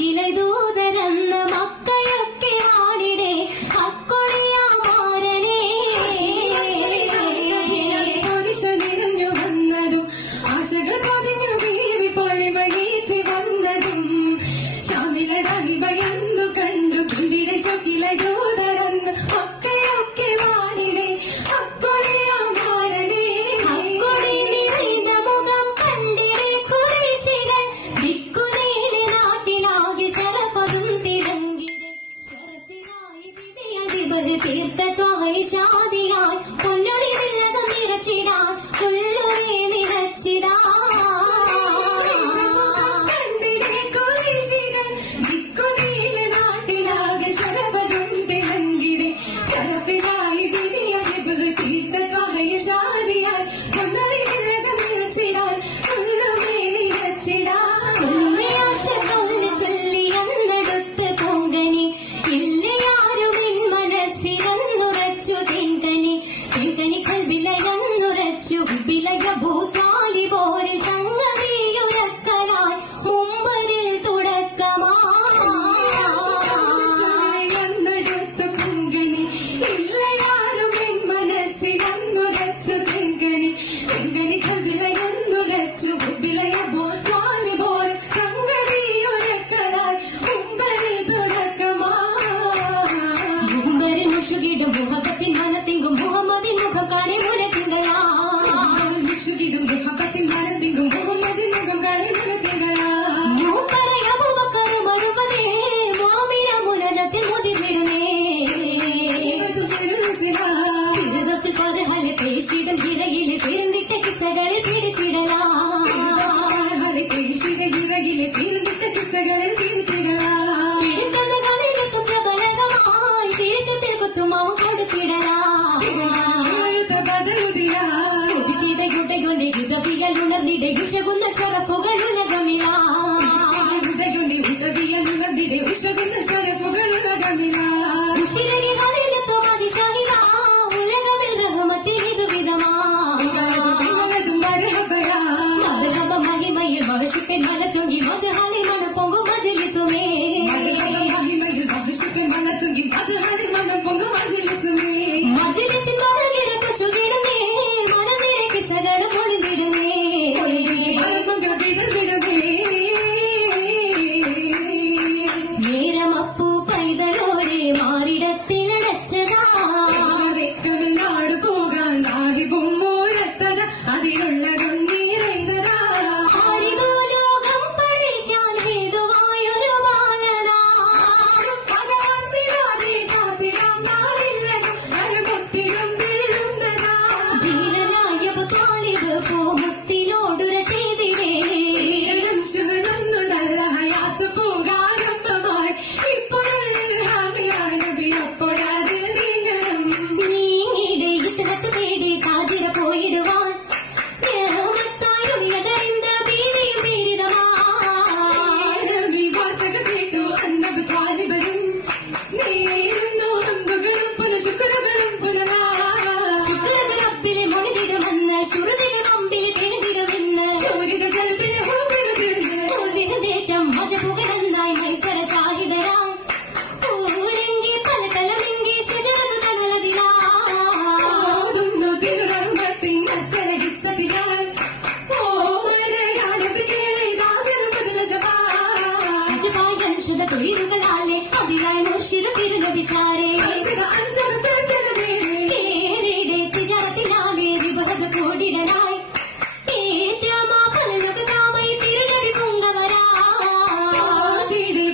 ചൊക്കിലെ ദൂതരന്ന മക്കയൊക്കെ വാണിടെ അക്കൊളിയാ മാരനെ നിറഞ്ഞു വന്നതും ആശകൾ പതിഞ്ഞു ബീവി പൊലിമയേറ്റി വന്നതും ശാമിലരാണി ഭയന്നു കണ്ടു കുണ്ടിടെ ചൊക്കിലെ ദൂതരന്ന മക്കയൊക്കെ വാണിടെ അക്കൊളിയാ മാരനെ അക്കൊളി നിറയുന്ന മുഖം കണ്ടിടെ ഖുറൈശികൾ ദിക്കുനീളെ നാട്ടിലാകെ ശരഫതും തിളങ്ങിടെ ശരഫിനായി ബിബിയതിബഹ് തീർത്ത ത്വായിഷാദിയായി പൊന്നൊളി വില്ലകം നിറച്ചിടാൻ പുല്ലുവേ നിറച്ചിടാൻ മുഹബത്തിൻ മനത്തിങ്കും മുഹമ്മദിൻ മുഖം കാണി മുരത്തിങ്കയാ മുഹബത്തിൻ മനത്തിങ്കും മുഹമ്മദിൻ മുഖം കാണി മുരത്തിങ്കയാ മൂപ്പരെ അബൂബക്കർ മറുപടി മോമിന മുനജത്തിൽ മുതിരിടുന്നേ ഫിർദൗസിൽ ഫർഹലെ പേശിടും ഹിറയിലെ പെരുന്തിട്ട കിസ്സകളിൽ പിടിത്തിടലാ ിലെ തീർന്നിട്ട കിസ്സകളിൽ പിടിത്തിടലാ പിടിക്കുന്ന കളിലെത്തും പ്രബലകമായി തീർച്ചത്തിൽ കുത്തുമാവും കൊടുത്തിടലാ ഉദിത്തിടയുടയൊടെ യുദ്ധപിയലുണർന്നിടെ വിശകുന്ന ശറഫുകൾ ഉലകമിലാ ഉശിരടി ഖദീജത്തു മദിശാഹിദ ഉലകമിൽ റഹ്മത്തിൽ ഇത് വിധമാ മർഹബ മഹിമയിൽ മഹശുക്കൻ മല ചൊങ്കി മദ്ഹാലി മണപ്പൊങ്കും മജ്ലിസുമേ മജ്ലിസിൻ മണകിടത്ത് ശുകിടുന്നേ മനനിരെ കിസ്സകൾ പൊളിഞ്ഞിടുന്നേ നേരമപ്പൂ പൈതലോരെ മാറിടത്തിലടച്ചതാ നാട് പോകാൻ ആരിവും മോരത്തത അതിലുള്ള നീറൈതതാ ലോകം പഠിക്കാൻ ഹേതുവായൊരു ബാലനാ ജീരനായ താലിബ് പൂമുത്തിനോടുര ചെയ്തിരേ നല്ല ഹയാത്ത് പോകാരംഭമായി ഇപ്പോഴുള്ളിൽ ഹാമിയായ നബി അപ്പോഴാതിൽ നീങ്ങണം നീങ്ങിടെ ഇത്തരത്ത് തേടി കാജിര പോയിടുവാൻ യഹമത്തായുള്ളിയതറിந்த ബീവിയും പീഡിതമാ നബി വാർത്തകൾ കേട്ടു അന്നബ് താലിബരും നേരുന്നു അമ്പുകളും പുനഃശുക്രകളും പുനരാ ശുക്രത റബ്ബിലെ മൊഴിതിടുമെന്ന് ശ്രുതികൾ അമ്പിൽ കേട്ടിടുമെന്ന് ശൂരിത കൽപ്പിലെ ഹൂബിന് തീർന്ന് ദേശം മജപുകളെന്നായി മൈസര ഷാഹിദരാം ഊരെങ്കി പല തലമെങ്കി ശജറത് കടലതിലാ ഓതുന്നു തിരുറഹ്മത്തിൻ അസ്സലഹിസ്സതിലാൽ ഓമനയാണ് ബിക്കേളി ദാസന ബദല ജവാ അജപായൻ ശുദ്ധ തൊഴിലുകളാലെ അതിലായി മുർഷിദ തിരുനബിച്ചാരേ അഞ്ചന സജ്ജന കേറിടെ തിജാറത്തിനാലെ വിഭവത കോടിടനായി ഏറ്റമാ ഫലലുക താമൈ തിരുനബി പൊങ്കവരാ പേര്